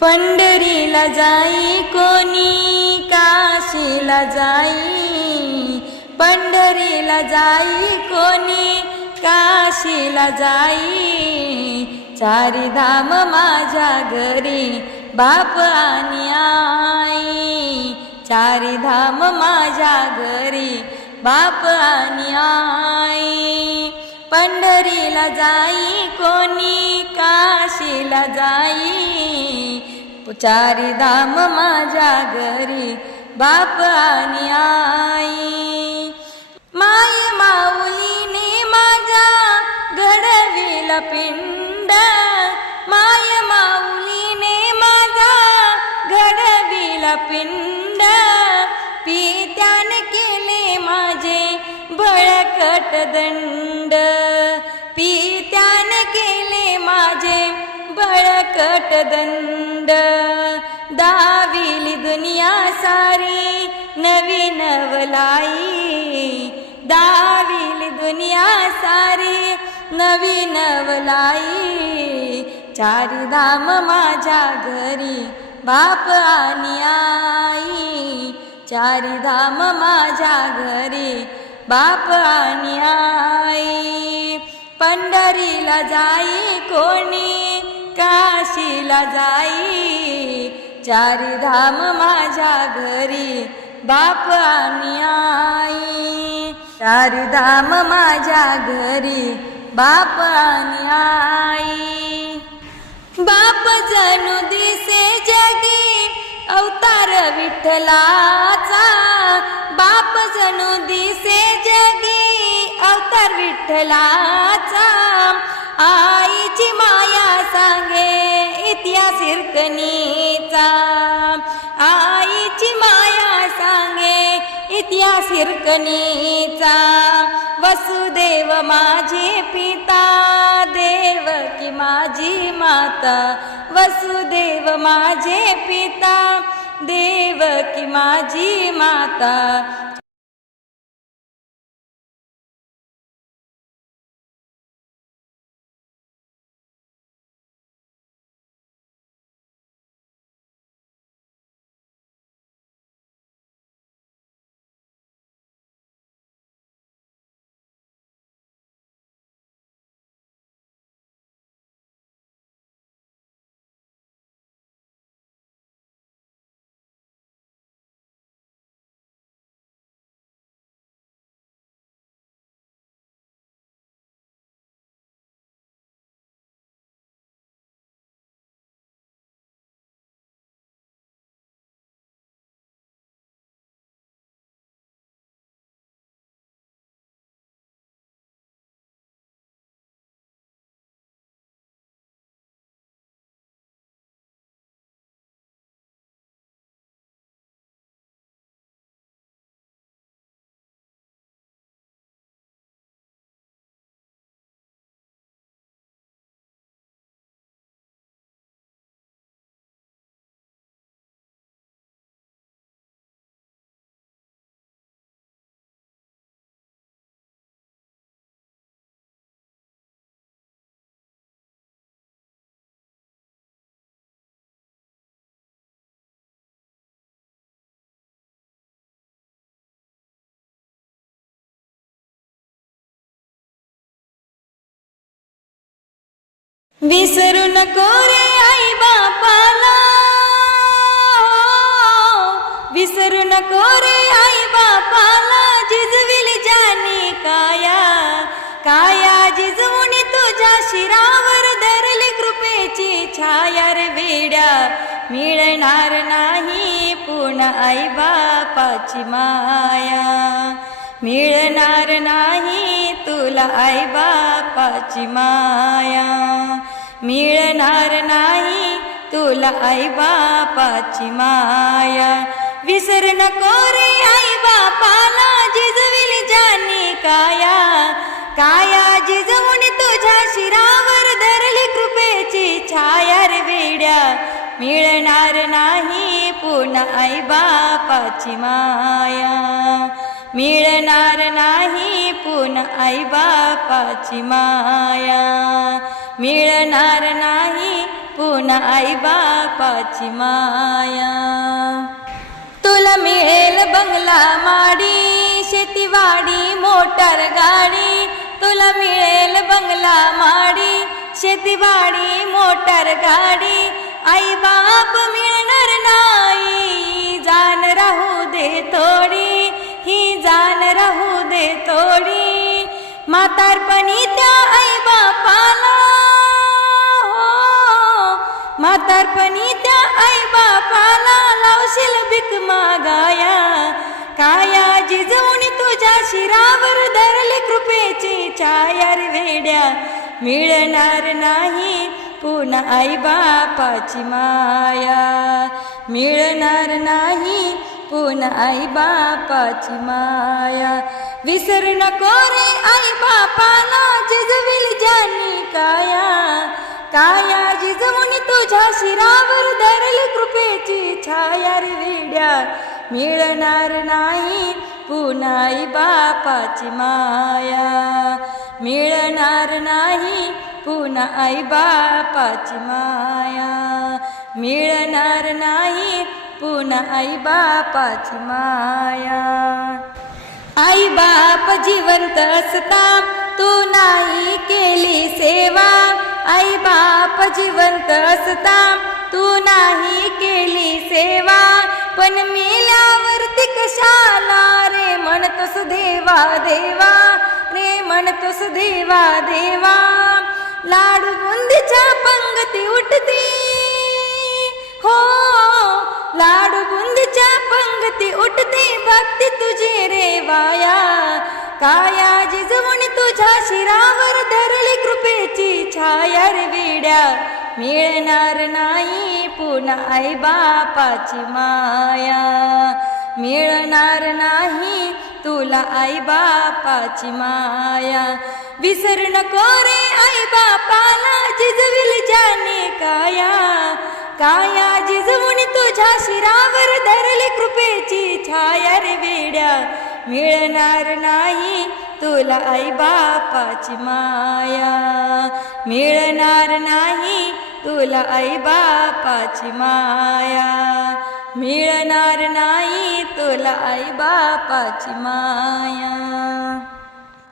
पंढरीला जाई कोणी काशीला जाई? पंढरीला जाई कोणी काशीला जाई? चारी धाम माझ्या घरी बाप आणि आई. चारी धाम माझ्या घरी बाप आणि आई. पंढरीला जाई कोणी काशीला जाई? चारी धाम माझ्या घरी बाप आणि आई. माय माऊलीने माझ्या घडविल पिंड माय माऊलीने माझा घडविल पिंड. पित्यान केले माझे बळकट दंड पित्यान केले माझे बळकट दंड. दाविली दुनिया सारी नवी नवलाई. दाविली दुनिया सारी नवी नवलाई. चारी धाम माझ्या घरी बाप आणि आई. चारी धाम माझ्या घरी बाप आणि आई. पंढरीला जाई कोणी काशीला जाई. चारी धाम माझ्या घरी बाप आणि आई. चारी धाम माझ्या घरी बाप आणि आई. बाप जणू दिसे जगी अवतार विठ्ठलाचा. बाप जणू दिसे जगी अवतार विठ्ठलाचा. आई हिरकणीचा आईची माया सांगे इतिहास हिरकणीचा वसुदेव माझे पिता देव की माझी माता. वसुदेव माझे पिता देव की माझी माता. विसरू नको रे आई बापाला. विसरू नको रे आई बापाला. जिजविली जानी काया. काया जिजवून तुझ्या शिरावर धरली कृपेची छाया रे वेड्या. मिळणार नाही पुन्हा आई बापाची माया. मिळणार नाही तुला आई बापाची माया. मिळणार नाही तुला आई बापाची माया. विसर नको रे आई बापाला जिजविली जानी काया. काया जिजवून तुझ्या शिरावर धरली कृपेची छाया रे वेड्या. मिळणार नाही पुन्हा आई बापाची माया. मिळणार नाही पुन्हा आई बापाची माया. मिळणार नाही पुन्हा आई बापाची माया. तुला मिळेल बंगला माडी शेतीवाडी मोटर गाडी. तुला मिळेल बंगला माडी शेतीवाडी मोटर गाडी. आई म्हातारपणी त्या आई बापाला. हो. म्हातारपणी त्या आई बापाला लावशील भीक मागाया. काया जिजवून तुझ्या शिरावर धरली कृपेची छाया वेड्या. मिळणार नाही पुन्हा आई बापाची माया. मिळणार नाही पुन्हा आई बापाची माया. विसर नको रे आई बापाला जिजविल जानी काया. काया जिजवून तुझ्या शिरावर धरल कृपेची छाया रे वेड्या. मिळणार नाही पुन्हा बापाची माया. मिळणार नाही पुन्हा आई बापाची माया. मिळणार नाही पुन्हा आई बापाची माया. आई बाप जिवंत असता तू नाही केली सेवा. आई बाप जिवंत असता तू नाही केली सेवा. पण मेल्यावरती कशाला रे म्हणतोस देवा देवा? रे म्हणतोस देवा देवा? लाडू बुंदीच्या पंगती उठती. हो उठते उठते भक्ती तुझी रे वाया. काया जिजवून तुझ्या शिरावर धरली कृपेची छाया रे विड्या. मिळणार नाही पुन्हा आई बापाची माया. मिळणार नाही तुला आई बापाची माया. विसर नको रे आई बापाला जिजविल जाने काया. काया जिजवून तुझ्या शिरावर धरली कृपेची छाया रे वेड्या. मिळणार नाही तुला आई बापाची माया. मिळणार नाही तुला आई बापाची माया. मिळणार नाही तुला आई बापाची माया.